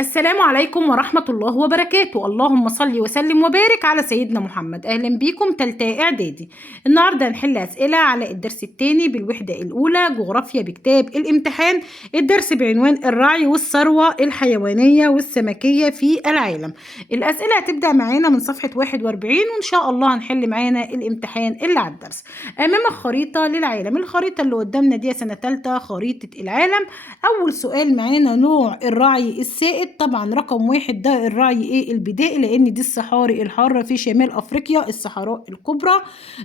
السلام عليكم ورحمة الله وبركاته. اللهم صل وسلم وبارك على سيدنا محمد. أهلا بيكم تالتة إعدادي. النهاردة هنحل أسئلة على الدرس الثاني بالوحدة الأولى جغرافيا بكتاب الامتحان. الدرس بعنوان الرعي والثروة الحيوانية والسمكية في العالم. الأسئلة هتبدأ معانا من صفحة 41 وإن شاء الله هنحل معانا الامتحان اللي على الدرس. أمامك خريطة للعالم. الخريطة اللي قدامنا دي سنة تالتة خريطة العالم. أول سؤال معانا نوع الرعي السائد. طبعا رقم واحد ده الرعي البدائي لان دي الصحاري الحارة في شمال افريقيا الصحراء الكبرى.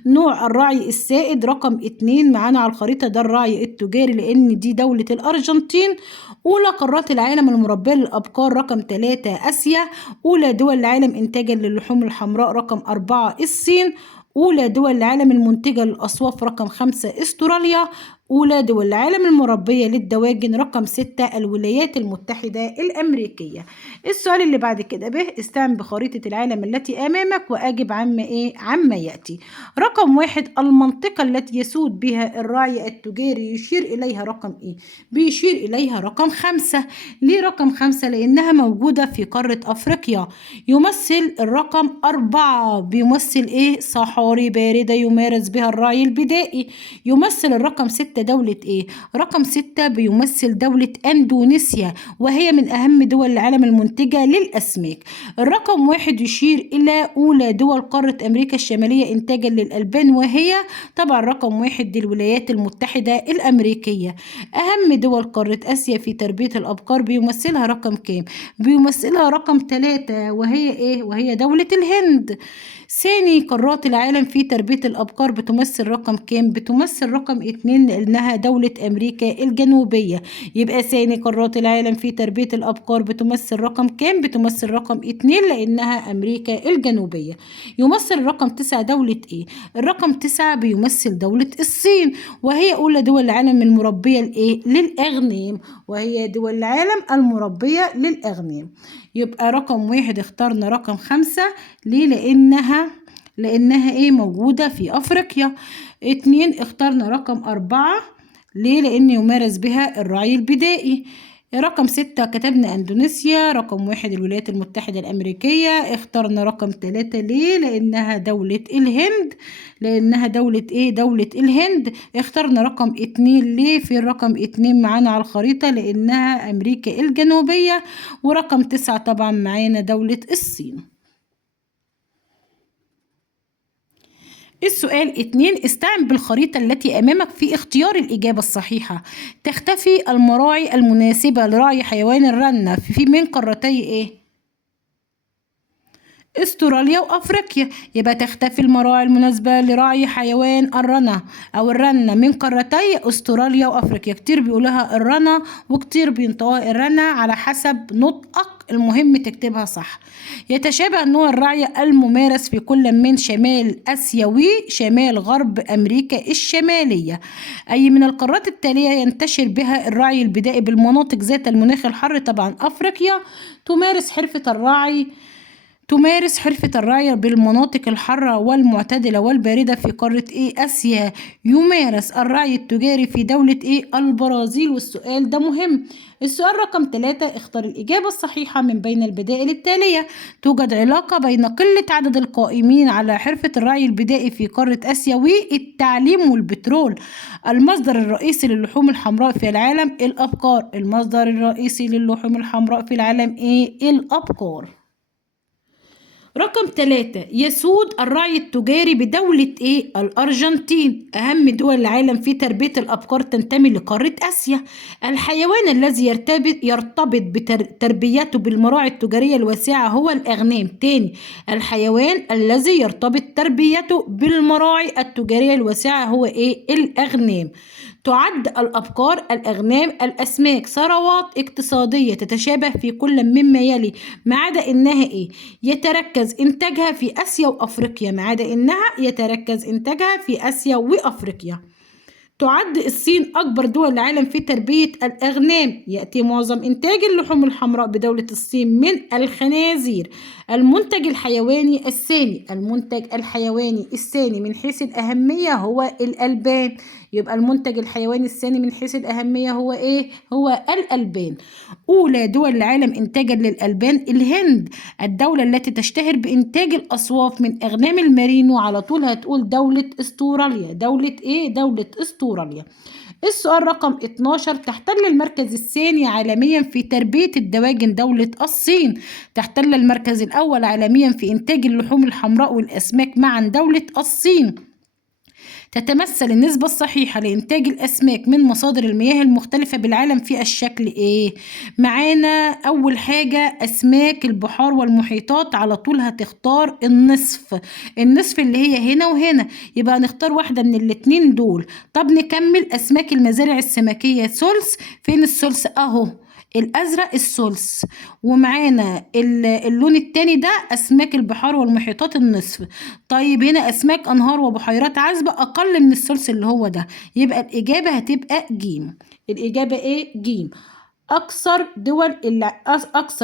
نوع الرعي السائد رقم اتنين معانا على الخريطة ده الرعي التجاري لان دي دولة الارجنتين. اولى قارات العالم المربية للابقار رقم 3 اسيا. اولى دول العالم انتاجا للحوم الحمراء رقم 4 الصين. أولى دول العالم المنتجة للأصواف رقم 5 استراليا. أولى دول العالم المربية للدواجن رقم 6 الولايات المتحدة الأمريكية. السؤال اللي بعد كده به استعن بخريطة العالم التي أمامك وأجب عما يأتي. رقم واحد المنطقة التي يسود بها الرعي التجاري يشير إليها رقم بيشير إليها رقم 5. ليه رقم 5؟ لأنها موجودة في قارة أفريقيا. يمثل الرقم 4 بيمثل صحاري باردة يمارس بها الرعي البدائي. يمثل الرقم 6 دولة رقم 6 بيمثل دولة أندونيسيا وهي من أهم دول العالم المنتجة للأسماك. الرقم 1 يشير إلى أولى دول قارة أمريكا الشمالية إنتاجا للألبان وهي طبعا رقم 1 دي الولايات المتحدة الأمريكية. أهم دول قارة آسيا في تربية الأبقار بيمثلها رقم كام؟ بيمثلها رقم 3 وهي دولة الهند. ثاني قارات العالم في تربية الأبقار بتمثل رقم كام؟ بتمثل رقم 2 لأنها دولة أمريكا الجنوبية. يبقى ثاني قارات العالم في تربية الأبقار بتمثل رقم كام؟ بتمثل رقم 2 لأنها أمريكا الجنوبية. يمثل رقم 9 دولة الرقم 9 بيمثل دولة الصين وهي أولى دول العالم المربية للأغنام وهي دول العالم المربية للأغنام. يبقى رقم 1 اخترنا رقم 5. ليه؟ لأنها موجودة في أفريقيا. 2 اخترنا رقم 4. ليه؟ لأن يمارس بها الرعي البدائي. رقم 6 كتبنا أندونيسيا. رقم 1 الولايات المتحدة الأمريكية. اخترنا رقم 3. ليه؟ لأنها دولة الهند. دولة الهند. اخترنا رقم 2. ليه؟ في الرقم 2 معانا على الخريطة لأنها أمريكا الجنوبية. ورقم 9 طبعا معانا دولة الصين. السؤال 2 استعن بالخريطة التي أمامك في اختيار الإجابة الصحيحة. تختفي المراعي المناسبة لرعي حيوان الرنة من قارتي استراليا وافريقيا. يبقى تختفي المراعي المناسبة لرعي حيوان الرنة من قارتي استراليا وافريقيا. كتير بيقولها الرنة وكتير بينطقوها الرنة على حسب نطقك، المهم تكتبها صح. يتشابه نوع الرعي الممارس في كل من شمال اسيا وشمال غرب امريكا الشمالية. اي من القارات التالية ينتشر بها الرعي البدائي بالمناطق ذات المناخ الحر؟ طبعا افريقيا. تمارس حرفة الرعي بالمناطق الحارة والمعتدلة والباردة في قارة آسيا. يمارس الرعي التجاري في دولة البرازيل. والسؤال ده مهم. السؤال رقم 3 اختار الإجابة الصحيحة من بين البدائل التالية. توجد علاقة بين قلة عدد القائمين على حرفة الرعي البدائي في قارة آسيا والتعليم والبترول. المصدر الرئيسي للحوم الحمراء في العالم الأبقار. المصدر الرئيسي للحوم الحمراء في العالم الأبقار. رقم 3 يسود الرعي التجاري بدولة الأرجنتين. أهم دول العالم في تربية الأبقار تنتمي لقارة آسيا. الحيوان الذي يرتبط بتربيته بالمراعي التجارية الواسعة هو الأغنام. تاني، الحيوان الذي يرتبط تربيته بالمراعي التجارية الواسعة هو الأغنام. تعد الأبقار الأغنام الأسماك ثروات اقتصادية تتشابه في كل مما يلي ما عدا إنها يتركز إنتاجها في آسيا وأفريقيا. تعد الصين أكبر دول العالم في تربية الأغنام. يأتي معظم إنتاج اللحوم الحمراء بدولة الصين من الخنازير. المنتج الحيواني الثاني من حيث الأهمية هو الألبان. يبقى المنتج الحيواني الثاني من حيث الأهمية هو إيه؟ هو الألبان. أولى دول العالم إنتاجا للألبان الهند، الدولة التي تشتهر بإنتاج الأصواف من أغنام المارينو. على طول هتقول دولة استراليا. دولة إيه؟ دولة استراليا. السؤال رقم 12، تحتل المركز الثاني عالميا في تربية الدواجن دولة الصين. تحتل المركز الأول عالميا في إنتاج اللحوم الحمراء والأسماك معا دولة الصين. تتمثل النسبة الصحيحة لإنتاج الأسماك من مصادر المياه المختلفة بالعالم في الشكل إيه؟ معانا أول حاجة أسماك البحار والمحيطات، على طول هتختار النصف. النصف اللي هي هنا وهنا، يبقى نختار واحدة من الاتنين دول. طب نكمل. أسماك المزارع السمكية ثلث. فين الثلث؟ أهو الأزرق الثلث. ومعانا اللون التاني ده أسماك البحار والمحيطات النصف. طيب هنا أسماك أنهار وبحيرات عذبة أقل من الثلث اللي هو ده، يبقى الإجابة هتبقى جيم. الإجابة إيه؟ جيم. أكثر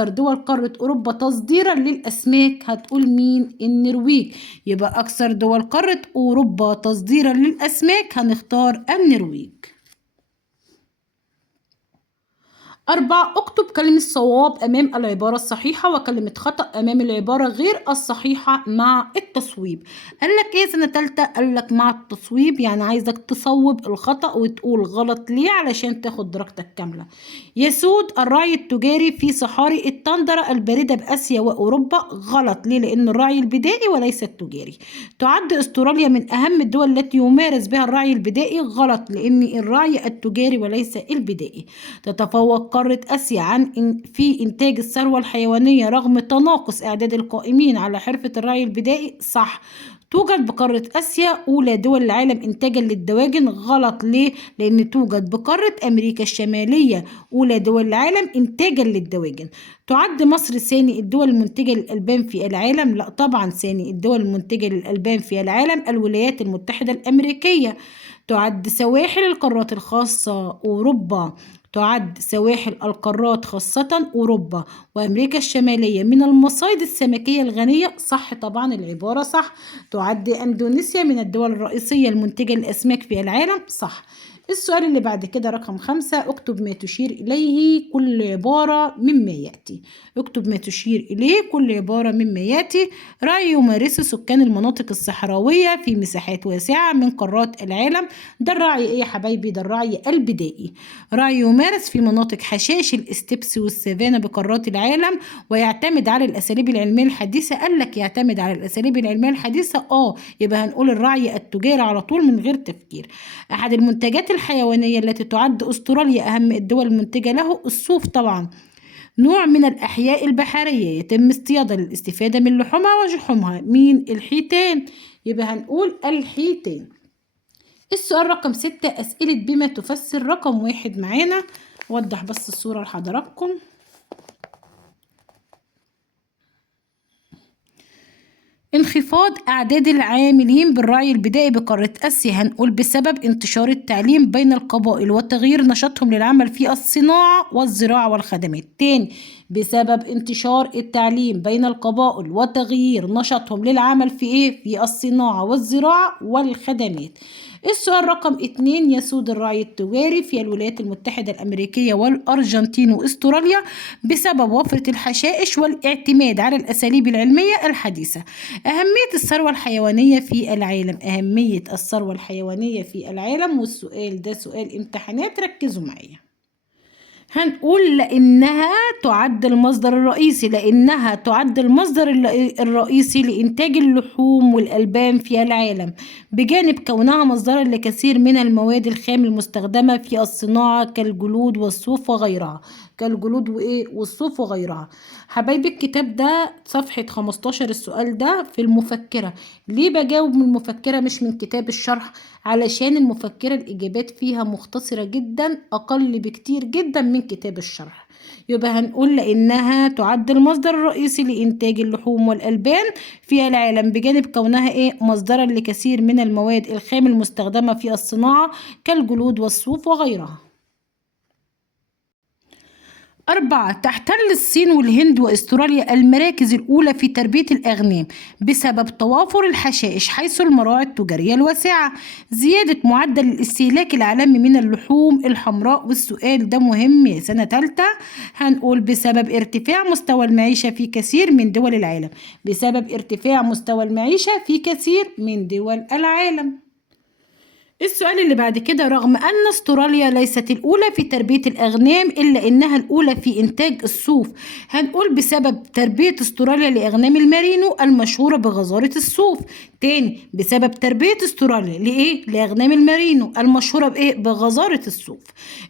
دول قارة أوروبا تصديرا للأسماك، هتقول مين؟ النرويج. يبقى أكثر دول قارة أوروبا تصديرا للأسماك هنختار النرويج. 4، اكتب كلمة صواب أمام العبارة الصحيحة وكلمة خطأ أمام العبارة غير الصحيحة مع التصويب. قالك إيه سنة تالتة؟ قالك مع التصويب، يعني عايزك تصوب الخطأ وتقول غلط ليه علشان تاخد درجتك كاملة. يسود الرعي التجاري في صحاري التندرة الباردة بآسيا وأوروبا. غلط ليه؟ لأن الرعي البدائي وليس التجاري. تعد استراليا من أهم الدول التي يمارس بها الرعي البدائي. غلط لأن الرعي التجاري وليس البدائي. تتفوق قارة آسيا في إنتاج الثروة الحيوانية رغم تناقص إعداد القائمين على حرفة الرعي البدائي. صح. توجد بقارة آسيا أولى دول العالم إنتاجا للدواجن. غلط ليه؟ لأن توجد بقارة أمريكا الشمالية أولى دول العالم إنتاجا للدواجن. تعد مصر ثاني الدول المنتجة للألبان في العالم. لا طبعا، ثاني الدول المنتجة للألبان في العالم الولايات المتحدة الأمريكية. تعد سواحل القارات الخاصة أوروبا. تعد سواحل القارات خاصة أوروبا وأمريكا الشمالية من المصايد السمكية الغنية. صح طبعا، العبارة صح. تعد أندونيسيا من الدول الرئيسية المنتجة للأسماك في العالم. صح. السؤال اللي بعد كده رقم 5، اكتب ما تشير إليه كل عبارة مما يأتي. اكتب ما تشير إليه كل عبارة مما يأتي. رعي يمارسه سكان المناطق الصحراوية في مساحات واسعة من قارات العالم. ده الرعي إيه يا حبايبي؟ ده الرعي البدائي. رعي يمارس في مناطق حشائش الاستبس والسافانا بقارات العالم ويعتمد على الأساليب العلمية الحديثة. قال لك يعتمد على الأساليب العلمية الحديثة. يبقى هنقول الرعي التجاري على طول من غير تفكير. أحد المنتجات الحيوانية التي تعد أستراليا أهم الدول المنتجة له الصوف طبعا. نوع من الأحياء البحرية يتم اصطيادها للاستفادة من لحومها وشحومها. مين؟ الحيتان. يبقى هنقول الحيتان. السؤال رقم 6، أسئلة بما تفسر. رقم 1 معانا، وضح بس الصورة لحضراتكم. انخفاض أعداد العاملين بالرعي البدائي بقارة آسيا، هنقول بسبب انتشار التعليم بين القبائل وتغيير نشاطهم للعمل في الصناعة والزراعة والخدمات. تاني، بسبب انتشار التعليم بين القبائل وتغيير نشاطهم للعمل في إيه؟ في الصناعة والزراعة والخدمات. السؤال رقم 2، يسود الرعي التجاري في الولايات المتحدة الأمريكية والأرجنتين وأستراليا بسبب وفرة الحشائش والاعتماد على الأساليب العلمية الحديثة. أهمية الثروة الحيوانية في العالم. أهمية الثروة الحيوانية في العالم، والسؤال ده سؤال امتحانات، ركزوا معايا. هنقول لأنها تعد المصدر الرئيسي. لأنها تعد المصدر الرئيسي لإنتاج اللحوم والألبان في العالم، بجانب كونها مصدرا لكثير من المواد الخام المستخدمة في الصناعة كالجلود والصوف وغيرها. كالجلود والصوف وغيرها. حبايبي الكتاب ده صفحة 15. السؤال ده في المفكرة. ليه بجاوب من المفكرة مش من كتاب الشرح؟ علشان المفكرة الإجابات فيها مختصرة جدا، أقل بكتير جدا من كتاب الشرح. يبقى هنقول لأنها تعد المصدر الرئيسي لإنتاج اللحوم والألبان في العالم، بجانب كونها مصدرا لكثير من المواد الخام المستخدمة في الصناعة كالجلود والصوف وغيرها. 4. تحتل الصين والهند وأستراليا المراكز الأولى في تربية الأغنام بسبب توافر الحشائش حيث المراعي التجارية الواسعة. زيادة معدل الاستهلاك العالمي من اللحوم الحمراء، والسؤال ده مهم يا سنة تالتة. هنقول بسبب ارتفاع مستوى المعيشة في كثير من دول العالم. بسبب ارتفاع مستوى المعيشة في كثير من دول العالم. السؤال اللي بعد كده، رغم أن أستراليا ليست الأولى في تربية الأغنام إلا إنها الأولى في إنتاج الصوف. هنقول بسبب تربية أستراليا لأغنام المارينو المشهورة بغزارة الصوف. تاني، بسبب تربية أستراليا لإيه؟ لأغنام المارينو المشهورة بإيه؟ بغزارة الصوف.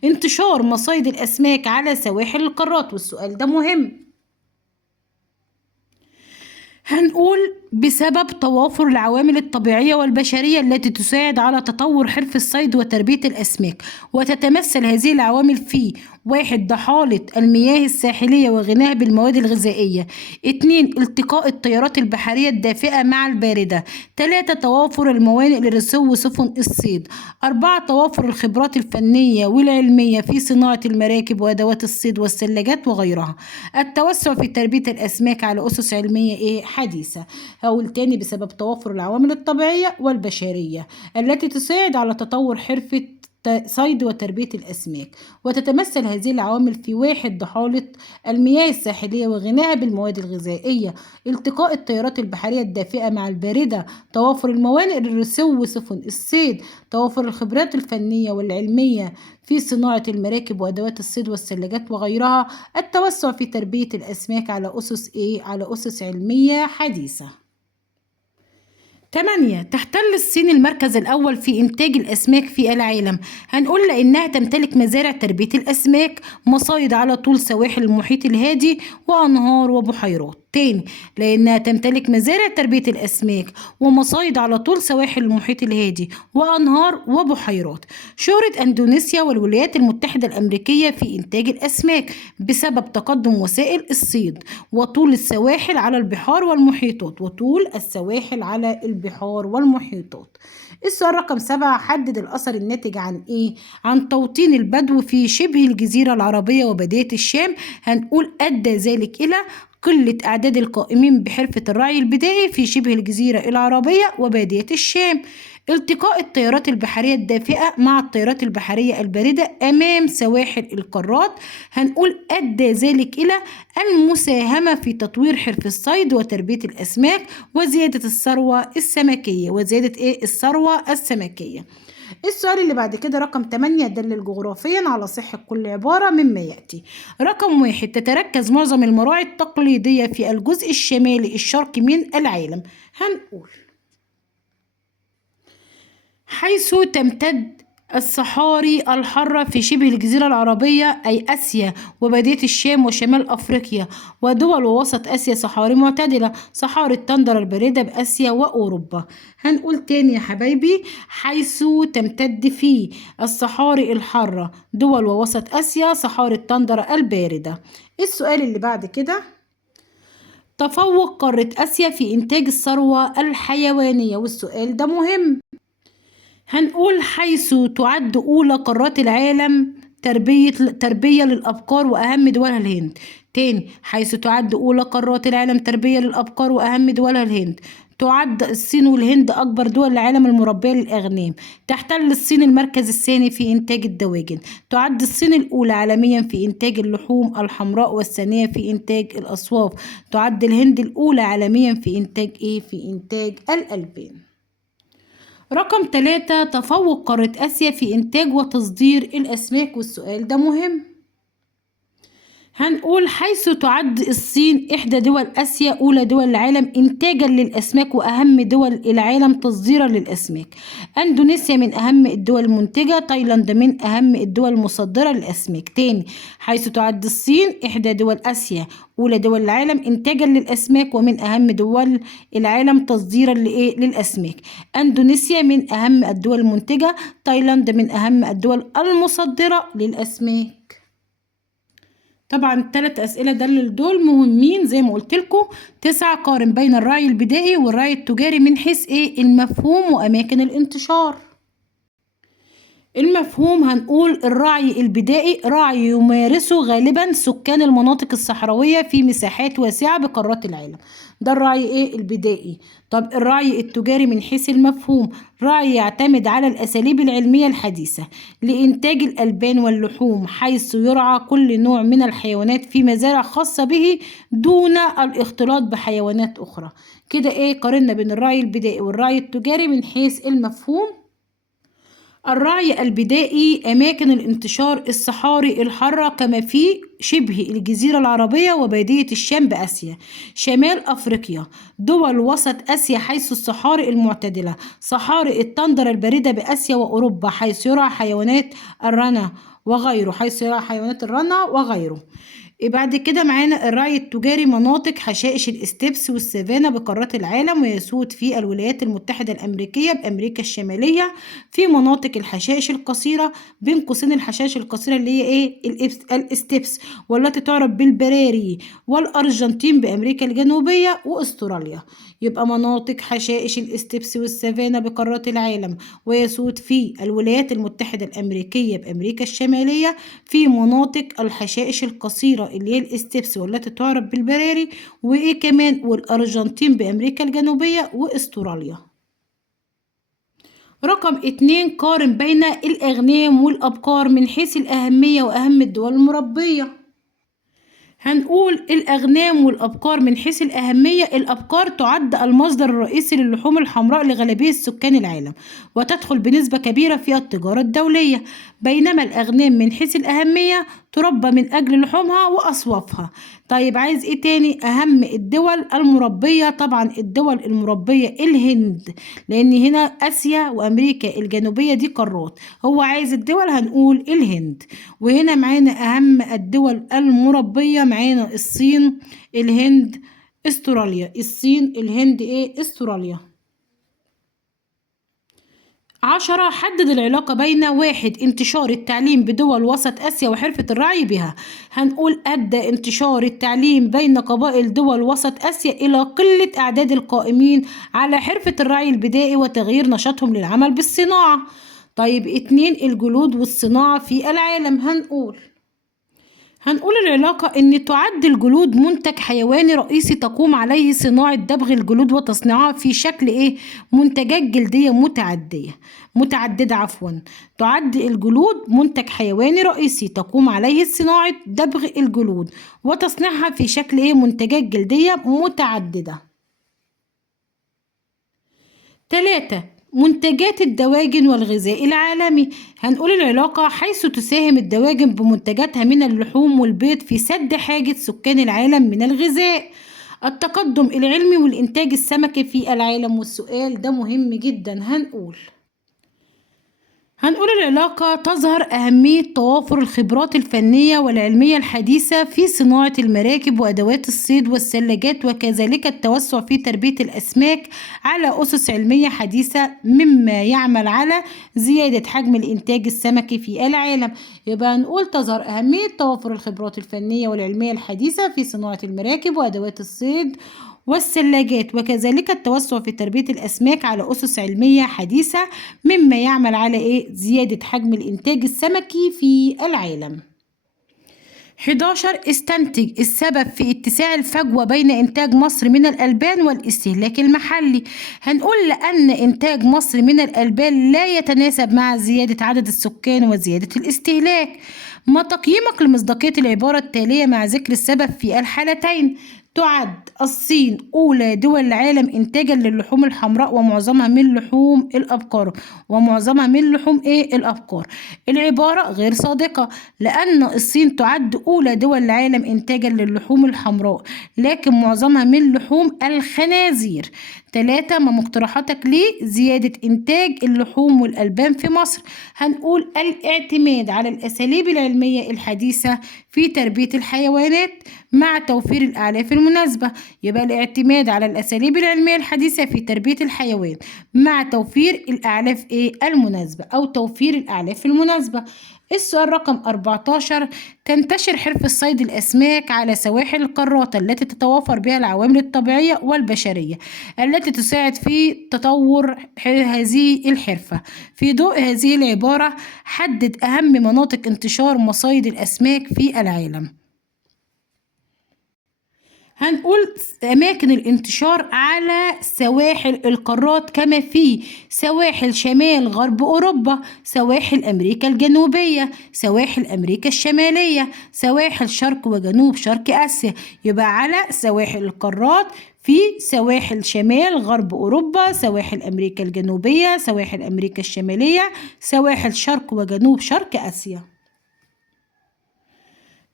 انتشار مصايد الأسماك على سواحل القارات، والسؤال ده مهم. هنقول بسبب توافر العوامل الطبيعية والبشرية التي تساعد على تطور حرف الصيد وتربية الأسماك، وتتمثل هذه العوامل في: 1. ضحالة المياه الساحلية وغناها بالمواد الغذائية. 2. التقاء التيارات البحرية الدافئة مع الباردة. 3. توافر الموانئ لرسو سفن الصيد. 4. توافر الخبرات الفنية والعلمية في صناعة المراكب وأدوات الصيد والثلاجات وغيرها. التوسع في تربية الأسماك على أسس علمية حديثة. هقول تاني، بسبب توافر العوامل الطبيعية والبشرية التي تساعد على تطور حرفة صيد وتربية الأسماك، وتتمثل هذه العوامل في: 1. ضحالة المياه الساحلية وغناها بالمواد الغذائية. التقاء التيارات البحرية الدافئة مع الباردة. توافر الموانئ لرسو سفن الصيد. توافر الخبرات الفنية والعلمية في صناعة المراكب وأدوات الصيد والثلاجات وغيرها. التوسع في تربية الأسماك على أسس علمية حديثة. 8. تحتل الصين المركز الأول في إنتاج الأسماك في العالم. هنقول لأنها تمتلك مزارع تربية الأسماك، مصايد على طول سواحل المحيط الهادي، وأنهار وبحيرات. تاني، لأنها تمتلك مزارع تربية الأسماك ومصايد على طول سواحل المحيط الهادي وأنهار وبحيرات. شهرة أندونيسيا والولايات المتحدة الأمريكية في إنتاج الأسماك بسبب تقدم وسائل الصيد وطول السواحل على البحار والمحيطات. السؤال رقم 7، حدد الأثر الناتج عن إيه؟ عن توطين البدو في شبه الجزيرة العربية وبادية الشام. هنقول أدى ذلك إلى قلة أعداد القائمين بحرفة الرعي البدائي في شبه الجزيرة العربية وبادية الشام. التقاء التيارات البحرية الدافئة مع التيارات البحرية الباردة أمام سواحل القارات. هنقول أدى ذلك إلى المساهمة في تطوير حرف الصيد وتربية الأسماك وزيادة الثروة السمكية. السؤال اللي بعد كده رقم 8، دلل جغرافيا على صحة كل عبارة مما يأتي. رقم 1، تتركز معظم المراعي التقليدية في الجزء الشمالي الشرقي من العالم. هنقول حيث تمتد الصحاري الحارة في شبه الجزيرة العربية أي آسيا وبادية الشام وشمال أفريقيا ودول ووسط آسيا صحاري معتدلة. صحاري التندرة الباردة بآسيا وأوروبا. هنقول تاني يا حبايبي، حيث تمتد في الصحاري الحارة دول ووسط آسيا صحاري التندرة الباردة. السؤال اللي بعد كده، تفوق قارة آسيا في إنتاج الثروة الحيوانية، والسؤال ده مهم. هنقول حيث تعد أولى قارات العالم تربية للأبقار وأهم دولها الهند. تاني، حيث تعد أولى قارات العالم تربية للأبقار وأهم دولها الهند. تعد الصين والهند أكبر دول العالم المربية للأغنام. تحتل الصين المركز الثاني في إنتاج الدواجن. تعد الصين الأولى عالميا في إنتاج اللحوم الحمراء والثانية في إنتاج الأصواف. تعد الهند الأولى عالميا في إنتاج الألبان. رقم 3، تفوق قارة آسيا في إنتاج وتصدير الأسماك، والسؤال ده مهم. هنقول حيث تعد الصين إحدى دول آسيا أولى دول العالم إنتاجا للأسماك وأهم دول العالم تصديرا للأسماك. أندونيسيا من أهم الدول المنتجة. تايلاند من أهم الدول المصدرة للأسماك. تاني، حيث تعد الصين إحدى دول آسيا أولى دول العالم إنتاجا للأسماك ومن أهم دول العالم تصديرا للأسماك. أندونيسيا من أهم الدول المنتجة. تايلاند من أهم الدول المصدرة للأسماك. طبعا الثلاث أسئلة دول مهمين زي ما قلت لكم. 9، قارن بين الرعي البدائي والرعي التجاري من حيث المفهوم وأماكن الانتشار. المفهوم هنقول الرعي البدائي رعي يمارسه غالبا سكان المناطق الصحراوية في مساحات واسعة بقارات العالم. ده الرعي البدائي. طب الرعي التجاري من حيث المفهوم رعي يعتمد على الأساليب العلمية الحديثة لإنتاج الألبان واللحوم، حيث يرعى كل نوع من الحيوانات في مزارع خاصة به دون الاختلاط بحيوانات أخرى. كده قارنا بين الرعي البدائي والرعي التجاري من حيث المفهوم. الرعي البدائي أماكن الانتشار الصحاري الحارة كما في شبه الجزيرة العربية وبادية الشام بآسيا، شمال أفريقيا، دول وسط آسيا حيث الصحاري المعتدلة، صحاري التندر الباردة بآسيا وأوروبا حيث يرعى حيوانات الرنة وغيره. بعد كده معانا الرعي التجاري مناطق حشائش الاستبس والسافانا بقارات العالم، ويسود في الولايات المتحدة الأمريكية بأمريكا الشمالية في مناطق الحشائش القصيرة بين قوسين الحشائش القصيرة اللي هي الاستبس، والتي تعرف بالبراري، والأرجنتين بأمريكا الجنوبية وأستراليا. يبقى مناطق حشائش الاستبس والسافانا بقارات العالم، ويسود في الولايات المتحدة الأمريكية بأمريكا الشمالية في مناطق الحشائش القصيرة اللي هي الاستبس والتي تعرف بالبراري، كمان والأرجنتين بأمريكا الجنوبية وأستراليا. رقم 2 قارن بين الأغنام والأبقار من حيث الأهمية وأهم الدول المربية. هنقول الأغنام والأبقار من حيث الأهمية. الأبقار تعد المصدر الرئيسي للحوم الحمراء لغالبية سكان العالم، وتدخل بنسبة كبيرة في التجارة الدولية، بينما الأغنام من حيث الأهمية تربى من أجل لحومها وأصوافها. طيب عايز إيه تاني؟ أهم الدول المربية. طبعا الدول المربية الهند، لأن هنا آسيا وأمريكا الجنوبية دي قارات، هو عايز الدول هنقول الهند. وهنا معانا أهم الدول المربية، معانا الصين، الهند، استراليا. الصين، الهند، استراليا. 10 حدد العلاقة بين 1 انتشار التعليم بدول وسط آسيا وحرفة الرعي بها. هنقول أدى انتشار التعليم بين قبائل دول وسط آسيا إلى قلة أعداد القائمين على حرفة الرعي البدائي وتغيير نشاطهم للعمل بالصناعة. طيب 2 الجلود والصناعة في العالم. هنقول العلاقة إن تعد الجلود منتج حيواني رئيسي تقوم عليه صناعة دبغ الجلود وتصنيعها في شكل منتجات جلدية متعددة. تعد الجلود منتج حيواني رئيسي تقوم عليه صناعة دبغ الجلود وتصنيعها في شكل منتجات جلدية متعددة. 3 منتجات الدواجن والغذاء العالمي. هنقول العلاقة حيث تساهم الدواجن بمنتجاتها من اللحوم والبيض في سد حاجة سكان العالم من الغذاء. التقدم العلمي والإنتاج السمكي في العالم، والسؤال ده مهم جدا. هنقول العلاقة تظهر أهمية توافر الخبرات الفنية والعلمية الحديثة في صناعة المراكب وأدوات الصيد والثلاجات، وكذلك التوسع في تربية الأسماك على أسس علمية حديثة، مما يعمل على زيادة حجم الإنتاج السمكي في العالم. يبقى هنقول تظهر أهمية توافر الخبرات الفنية والعلمية الحديثة في صناعة المراكب وأدوات الصيد والثلاجات، وكذلك التوسع في تربية الأسماك على أسس علمية حديثة، مما يعمل على زيادة حجم الإنتاج السمكي في العالم. 11 استنتج السبب في اتساع الفجوة بين إنتاج مصر من الألبان والاستهلاك المحلي. هنقول لأن إنتاج مصر من الألبان لا يتناسب مع زيادة عدد السكان وزيادة الاستهلاك. ما تقييمك لمصداقية العبارة التالية مع ذكر السبب في الحالتين؟ تعد الصين أولى دول العالم إنتاجا للحوم الحمراء ومعظمها من لحوم الأبقار. العبارة غير صادقة، لأن الصين تعد أولى دول العالم إنتاجا للحوم الحمراء لكن معظمها من لحوم الخنازير. 3 ما مقترحاتك لزيادة إنتاج اللحوم والألبان في مصر؟ هنقول الاعتماد على الأساليب العلمية الحديثة في تربية الحيوانات مع توفير الأعلاف المناسبة. يبقى الاعتماد على الأساليب العلمية الحديثة في تربية الحيوان مع توفير الأعلاف المناسبة أو توفير الأعلاف المناسبة. السؤال رقم 14: تنتشر حرفة صيد الأسماك على سواحل القارات التي تتوافر بها العوامل الطبيعية والبشرية التي تساعد في تطور هذه الحرفة. في ضوء هذه العبارة حدد أهم مناطق انتشار مصايد الأسماك في العالم. هنقول أماكن الانتشار على سواحل القارات كما في سواحل شمال غرب أوروبا، سواحل أمريكا الجنوبية، سواحل أمريكا الشمالية، سواحل شرق وجنوب شرق آسيا. يبقى على سواحل القارات في سواحل شمال غرب أوروبا، سواحل أمريكا الجنوبية، سواحل أمريكا الشمالية، سواحل شرق وجنوب شرق آسيا.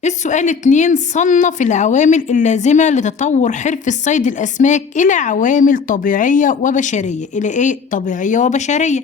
السؤال 2: صنف العوامل اللازمة لتطور حرفة صيد الأسماك إلى عوامل طبيعية وبشرية. إلى طبيعية وبشرية.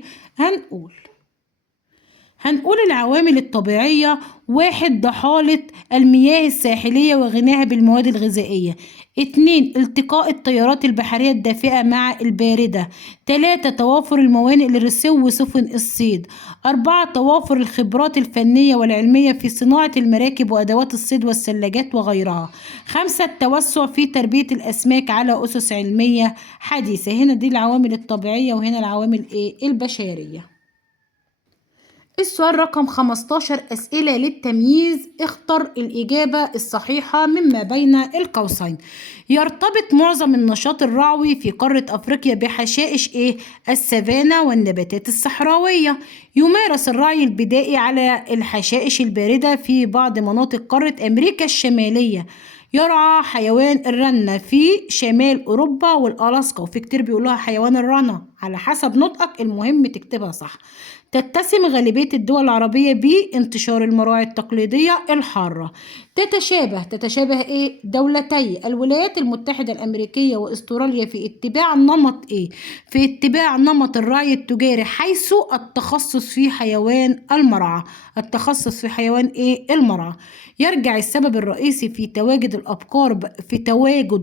هنقول العوامل الطبيعية: 1. ضحالة المياه الساحلية وغناها بالمواد الغذائية. 2. التقاء التيارات البحرية الدافئة مع الباردة. 3. توافر الموانئ لرسو سفن الصيد. 4. توافر الخبرات الفنية والعلمية في صناعة المراكب وأدوات الصيد والثلاجات وغيرها. 5. التوسع في تربية الأسماك على أسس علمية حديثة. هنا دي العوامل الطبيعية وهنا العوامل البشرية. السؤال رقم 15: أسئلة للتمييز، اختر الإجابة الصحيحة مما بين القوسين. يرتبط معظم النشاط الرعوي في قارة أفريقيا بحشائش السافانا والنباتات الصحراوية. يمارس الرعي البدائي على الحشائش الباردة في بعض مناطق قارة أمريكا الشمالية. يرعى حيوان الرنة في شمال أوروبا والألاسكا، وفي كتير بيقولوها حيوان الرنة على حسب نطقك، المهم تكتبها صح. تتسم غالبية الدول العربية بانتشار المراعي التقليدية الحارة. تتشابه دولتي الولايات المتحدة الأمريكية وأستراليا في اتباع نمط في اتباع نمط الرعي التجاري، حيث التخصص في حيوان المرعى. المرعى. يرجع السبب الرئيسي في تواجد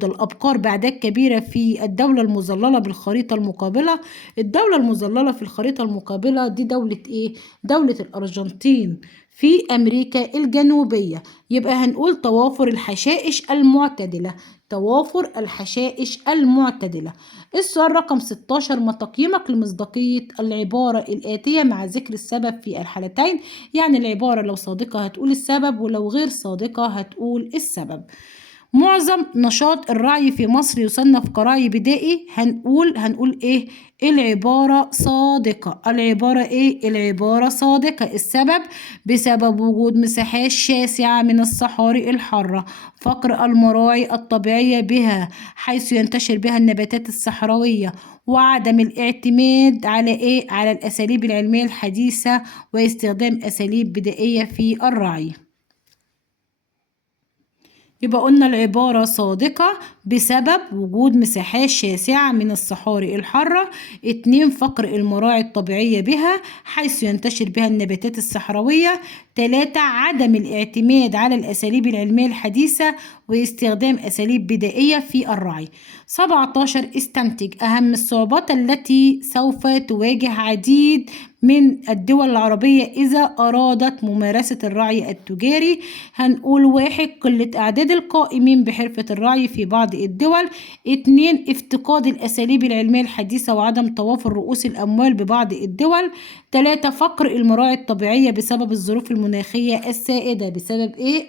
الأبقار بأعداد كبيرة في الدولة المظللة بالخريطة المقابلة. الدولة المظللة في الخريطة المقابلة دي دولة دولة الأرجنتين في أمريكا الجنوبية. يبقى هنقول توافر الحشائش المعتدلة. السؤال رقم 16: ما تقييمك لمصداقية العبارة الآتية مع ذكر السبب في الحالتين؟ يعني العبارة لو صادقة هتقول السبب، ولو غير صادقة هتقول السبب. معظم نشاط الرعي في مصر يصنف كرعي بدائي. هنقول العبارة صادقة. العبارة صادقة. السبب: بسبب وجود مساحات شاسعة من الصحاري الحارة، فقر المراعي الطبيعية بها حيث ينتشر بها النباتات الصحراوية، وعدم الاعتماد على الأساليب العلمية الحديثة واستخدام أساليب بدائية في الرعي. يبقى قلنا العبارة صادقة بسبب وجود مساحات شاسعة من الصحاري الحارة. 2. فقر المراعي الطبيعية بها حيث ينتشر بها النباتات الصحراوية. 3. عدم الاعتماد على الأساليب العلمية الحديثة واستخدام أساليب بدائية في الرعي. 17. استنتج أهم الصعوبات التي سوف تواجه عديد من الدول العربية إذا أرادت ممارسة الرعي التجاري. هنقول 1. قلة أعداد القائمين بحرفة الرعي في بعض الدول. 2. افتقاد الأساليب العلمية الحديثة وعدم توافر رؤوس الأموال ببعض الدول. 3. فقر المراعي الطبيعية بسبب الظروف المناخية السائدة.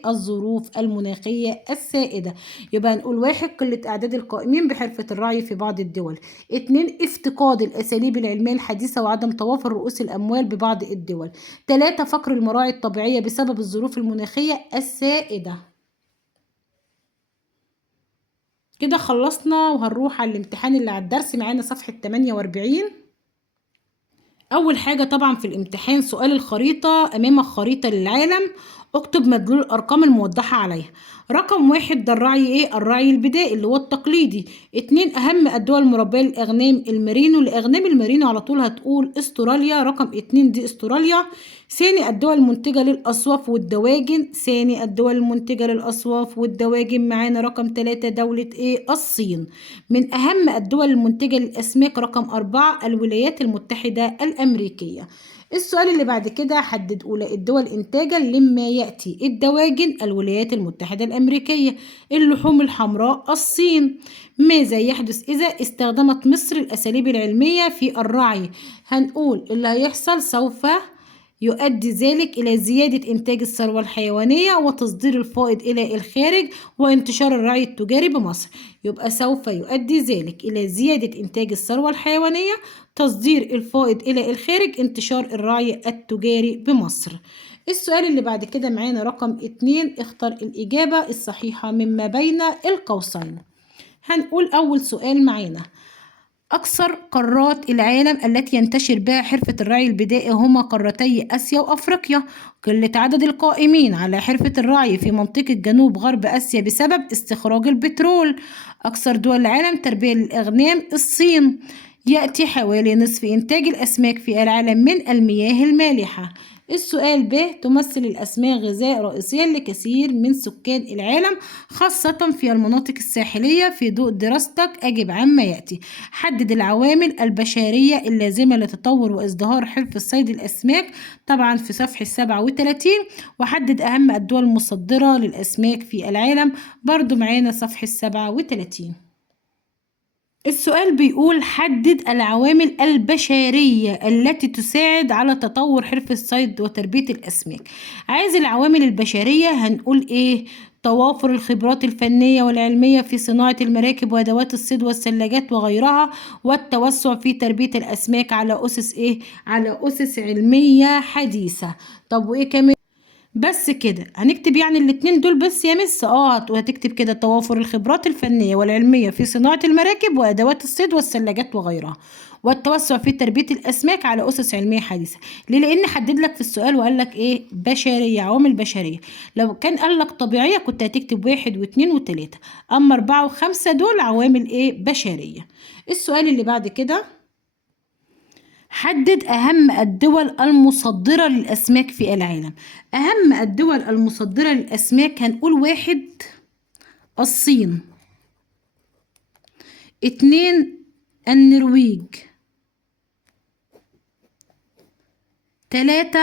الظروف المناخية السائدة. يبقى نقول 1. قلة أعداد القائمين بحرفة الرعي في بعض الدول. 2. افتقاد الأساليب العلمية الحديثة وعدم توافر رؤوس الأموال ببعض الدول. 3. فقر المراعي الطبيعية بسبب الظروف المناخية السائدة. كده خلصنا وهنروح على الامتحان اللي على الدرس. معانا صفحة 48. أول حاجة طبعا في الامتحان سؤال الخريطة. أمامك خريطة للعالم، اكتب مدلول الأرقام الموضحة عليها. رقم 1 ده الراعي ايه؟ الراعي البدائي اللي هو التقليدي. 2 أهم الدول المربية للأغنام الميرينو. لأغنام الميرينو على طول هتقول استراليا، رقم 2 دي استراليا. ثاني الدول المنتجة للأصواف والدواجن. ثاني الدول المنتجة للأصواف والدواجن معانا رقم 3 دولة ايه؟ الصين. من أهم الدول المنتجة للأسماك رقم 4 الولايات المتحدة الأمريكية. السؤال اللي بعد كده حدد أولى الدول إنتاجا لما يأتي. الدواجن الولايات المتحدة الأمريكية. اللحوم الحمراء الصين. ماذا يحدث إذا استخدمت مصر الأساليب العلمية في الرعي؟ هنقول اللي هيحصل سوف يؤدي ذلك إلى زيادة إنتاج الثروة الحيوانية وتصدير الفائض إلى الخارج وانتشار الرعي التجاري بمصر. يبقى سوف يؤدي ذلك إلى زيادة إنتاج الثروة الحيوانية، تصدير الفائض إلى الخارج، انتشار الرعي التجاري بمصر. السؤال اللي بعد كده معانا رقم 2 اختر الإجابة الصحيحة مما بين القوسين. هنقول أول سؤال معانا أكثر قارات العالم التي ينتشر بها حرفة الرعي البدائي هما قارتي آسيا وأفريقيا. قلة عدد القائمين على حرفة الرعي في منطقة جنوب غرب آسيا بسبب استخراج البترول. أكثر دول العالم تربية للأغنام الصين. يأتي حوالي نصف إنتاج الأسماك في العالم من المياه المالحة. السؤال ب تمثل الأسماك غذاء رئيسيا لكثير من سكان العالم خاصة في المناطق الساحلية. في ضوء دراستك أجب عما يأتي. حدد العوامل البشرية اللازمة لتطور وازدهار حرفة صيد الأسماك، طبعا في صفحة 37. وحدد أهم الدول المصدرة للأسماك في العالم، برضو معانا صفحة 37. السؤال بيقول حدد العوامل البشرية التي تساعد على تطور حرفة الصيد وتربية الأسماك. عايز العوامل البشرية، هنقول إيه؟ توافر الخبرات الفنية والعلمية في صناعة المراكب وأدوات الصيد والثلاجات وغيرها، والتوسع في تربية الأسماك على أسس إيه؟ على أسس علمية حديثة. طب وإيه كمان؟ بس كده هنكتب يعني الاتنين دول بس يا مس؟ وهتكتب كده توافر الخبرات الفنية والعلمية في صناعة المراكب وأدوات الصيد والثلاجات وغيرها، والتوسع في تربية الأسماك على أسس علمية حديثة. ليه؟ لأن حدد لك في السؤال وقال لك إيه؟ بشرية، عوامل بشرية. لو كان قال لك طبيعية كنت هتكتب 1 و2 و3، أما 4 و5 دول عوامل إيه؟ بشرية. السؤال اللي بعد كده حدد أهم الدول المصدرة للأسماك في العالم. أهم الدول المصدرة للأسماك هنقول 1 الصين. 2 النرويج. 3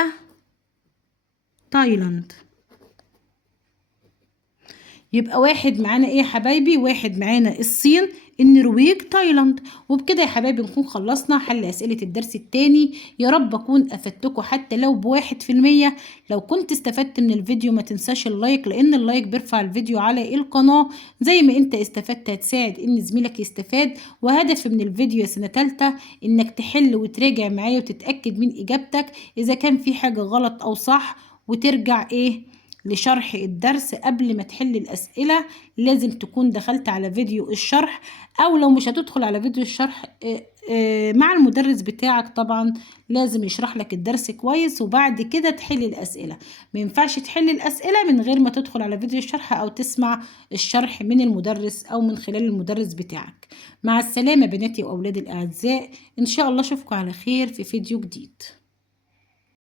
تايلاند. يبقى 1 معانا ايه يا حبايبي؟ 1 معانا الصين، النرويج، تايلاند. وبكده يا حبايبي نكون خلصنا حل أسئلة الدرس التاني. يا رب أكون أفدتكم حتى لو ب1%. لو كنت استفدت من الفيديو ما تنساش اللايك، لأن اللايك بيرفع الفيديو على القناة. زي ما انت استفدت هتساعد ان زميلك يستفاد. وهدف من الفيديو يا سنة تالتة انك تحل وتراجع معايا وتتأكد من إجابتك إذا كان في حاجة غلط أو صح، وترجع ايه لشرح الدرس قبل ما تحل الأسئلة. لازم تكون دخلت على فيديو الشرح، أو لو مش هتدخل على فيديو الشرح مع المدرس بتاعك طبعا لازم يشرح لك الدرس كويس وبعد كده تحل الأسئلة. ما ينفعش تحل الأسئلة من غير ما تدخل على فيديو الشرح أو تسمع الشرح من المدرس أو من خلال المدرس بتاعك. مع السلامة بناتي وأولادي الأعزاء، إن شاء الله أشوفكم على خير في فيديو جديد.